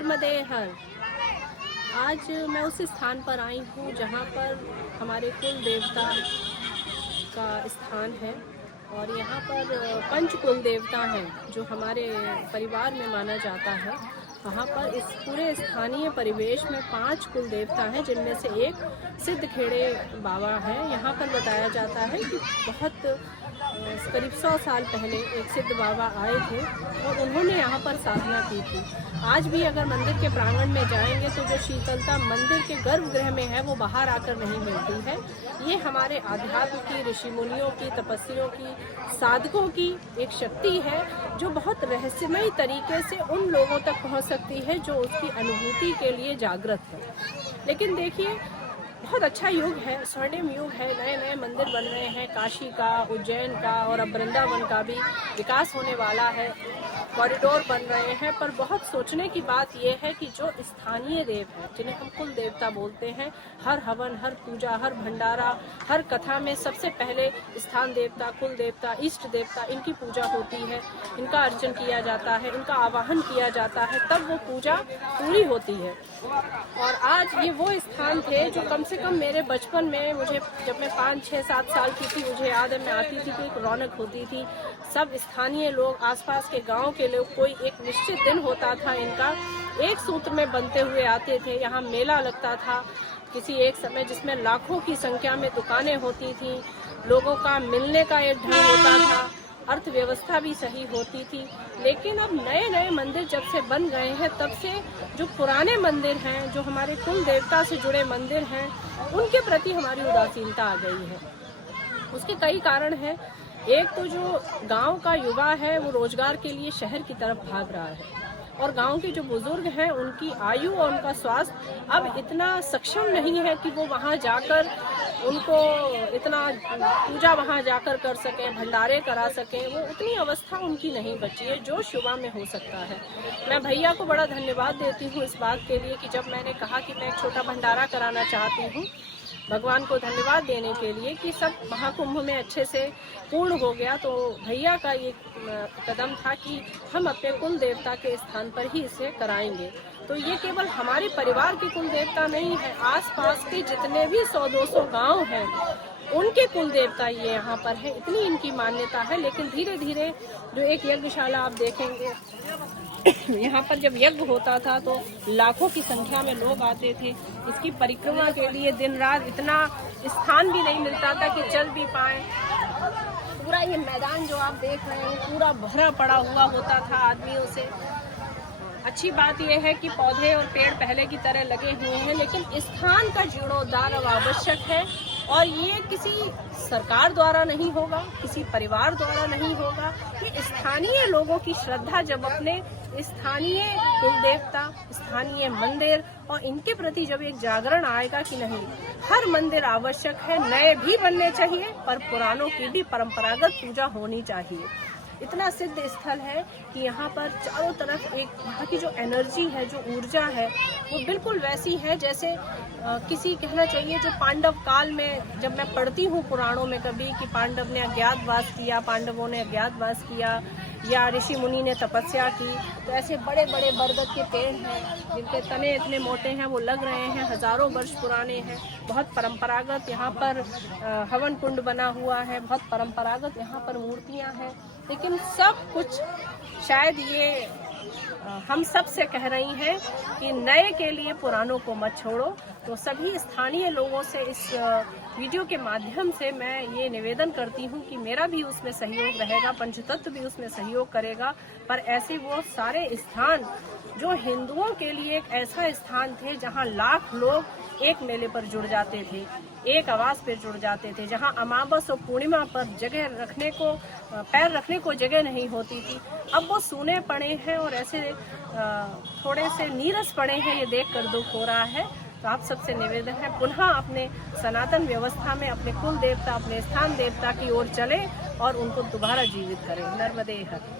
नर्मदे हर। आज मैं उस स्थान पर आई हूँ जहाँ पर हमारे कुल देवता का स्थान है और यहाँ पर पंच कुल देवता हैं जो हमारे परिवार में माना जाता है। वहाँ पर इस पूरे स्थानीय परिवेश में 5 कुल देवता हैं जिनमें से एक सिद्धखेड़े बाबा है। यहाँ पर बताया जाता है कि बहुत करीब 100 साल पहले एक सिद्ध बाबा आए थे और उन्होंने यहाँ पर साधना की थी। आज भी अगर मंदिर के प्रांगण में जाएंगे तो जो शीतलता मंदिर के गर्भगृह में है वो बाहर आकर नहीं मिलती है। ये हमारे आध्यात्म की, ऋषि मुनियों की, तपस्वियों की, साधकों की एक शक्ति है जो बहुत रहस्यमयी तरीके से उन लोगों तक पहुँच सकती है जो उसकी अनुभूति के लिए जागृत है। लेकिन देखिए, बहुत अच्छा युग है, स्वर्णिम युग है, नए नए मंदिर बन रहे हैं, काशी का, उज्जैन का और अब वृंदावन का भी विकास होने वाला है, कॉरिडोर बन रहे हैं। पर बहुत सोचने की बात यह है कि जो स्थानीय देव हैं जिन्हें हम कुल देवता बोलते हैं, हर हवन, हर पूजा, हर भंडारा, हर कथा में सबसे पहले स्थान देवता, कुल देवता, इष्ट देवता, इनकी पूजा होती है, इनका अर्चन किया जाता है, इनका आवाहन किया जाता है, तब वो पूजा पूरी होती है। और आज ये वो स्थान थे जो कम से कम मेरे बचपन में, मुझे जब मैं 5, 6, 7 साल की थी, मुझे याद है मैं आती थी तो एक रौनक होती थी। सब स्थानीय लोग, आसपास के गांव के लोग, कोई एक निश्चित दिन होता था इनका, एक सूत्र में बनते हुए आते थे। यहाँ मेला लगता था किसी एक समय जिसमें लाखों की संख्या में दुकानें होती थी, लोगों का मिलने का एक ढंग होता था, अर्थव्यवस्था भी सही होती थी। लेकिन अब नए नए मंदिर जब से बन गए हैं तब से जो पुराने मंदिर हैं, जो हमारे कुल देवता से जुड़े मंदिर हैं, उनके प्रति हमारी उदासीनता आ गई है। उसके कई कारण हैं। एक तो जो गांव का युवा है वो रोजगार के लिए शहर की तरफ भाग रहा है और गांव के जो बुजुर्ग हैं उनकी आयु और उनका स्वास्थ्य अब इतना सक्षम नहीं है कि वो वहां जाकर उनको इतना पूजा वहां जाकर कर सकें, भंडारे करा सकें। वो उतनी अवस्था उनकी नहीं बची है जो युवा में हो सकता है। मैं भैया को बड़ा धन्यवाद देती हूँ इस बात के लिए कि जब मैंने कहा कि मैं एक छोटा भंडारा कराना चाहती हूँ, भगवान को धन्यवाद देने के लिए कि सब महाकुंभ में अच्छे से पूर्ण हो गया। तो भैया का ये कदम था कि हम अपने कुल देवता के स्थान पर ही इसे कराएंगे। तो ये केवल हमारे परिवार के कुल देवता नहीं है, आसपास के जितने भी 100-200 गांव हैं उनके कुल देवता ये यहाँ पर है। इतनी इनकी मान्यता है। लेकिन धीरे धीरे जो एक यज्ञशाला आप देखेंगे, यहाँ पर जब यज्ञ होता था तो लाखों की संख्या में लोग आते थे। इसकी परिक्रमा के लिए दिन रात इतना स्थान भी नहीं मिलता था कि चल भी पाए। पूरा ये मैदान जो आप देख रहे हैं पूरा भरा पड़ा हुआ होता था आदमियों से। अच्छी बात यह है कि पौधे और पेड़ पहले की तरह लगे हुए हैं, लेकिन स्थान का जीर्णोद्धार अब आवश्यक है। और ये किसी सरकार द्वारा नहीं होगा, किसी परिवार द्वारा नहीं होगा। ये स्थानीय लोगों की श्रद्धा जब अपने स्थानीय कुल देवता, स्थानीय मंदिर और इनके प्रति जब एक जागरण आएगा कि नहीं, हर मंदिर आवश्यक है, नए भी बनने चाहिए पर पुरानों की भी परंपरागत पूजा होनी चाहिए। इतना सिद्ध स्थल है कि यहाँ पर चारों तरफ एक यहाँ की जो एनर्जी है, जो ऊर्जा है, वो बिल्कुल वैसी है जैसे किसी कहना चाहिए जो पांडव काल में, जब मैं पढ़ती हूँ पुराणों में कभी कि पांडव ने अज्ञातवास किया, पांडवों ने अज्ञातवास किया या ऋषि मुनि ने तपस्या की, तो ऐसे बड़े बड़े बरगद के पेड़ हैं जिनके तने इतने मोटे हैं, वो लग रहे हैं, हजारों वर्ष पुराने हैं। बहुत परंपरागत यहाँ पर हवन कुंड बना हुआ है, बहुत परंपरागत यहाँ पर मूर्तियाँ हैं। लेकिन सब कुछ शायद ये हम सब से कह रही हैं कि नए के लिए पुरानों को मत छोड़ो। तो सभी स्थानीय लोगों से इस वीडियो के माध्यम से मैं ये निवेदन करती हूँ कि मेरा भी उसमें सहयोग रहेगा, पंचतत्व भी उसमें सहयोग करेगा। पर ऐसे वो सारे स्थान जो हिंदुओं के लिए एक ऐसा स्थान थे जहाँ लाख लोग एक मेले पर जुड़ जाते थे, एक आवास पर जुड़ जाते थे, जहाँ अमावस और पूर्णिमा पर जगह रखने को, पैर रखने को जगह नहीं होती थी, अब वो सूने पड़े हैं और ऐसे थोड़े से नीरस पड़े हैं। ये देखकर दुख हो रहा है। तो आप सबसे निवेदन है पुनः अपने सनातन व्यवस्था में अपने कुल देवता, अपने स्थान देवता की ओर चले और उनको दोबारा जीवित करें। नर्मदे हर।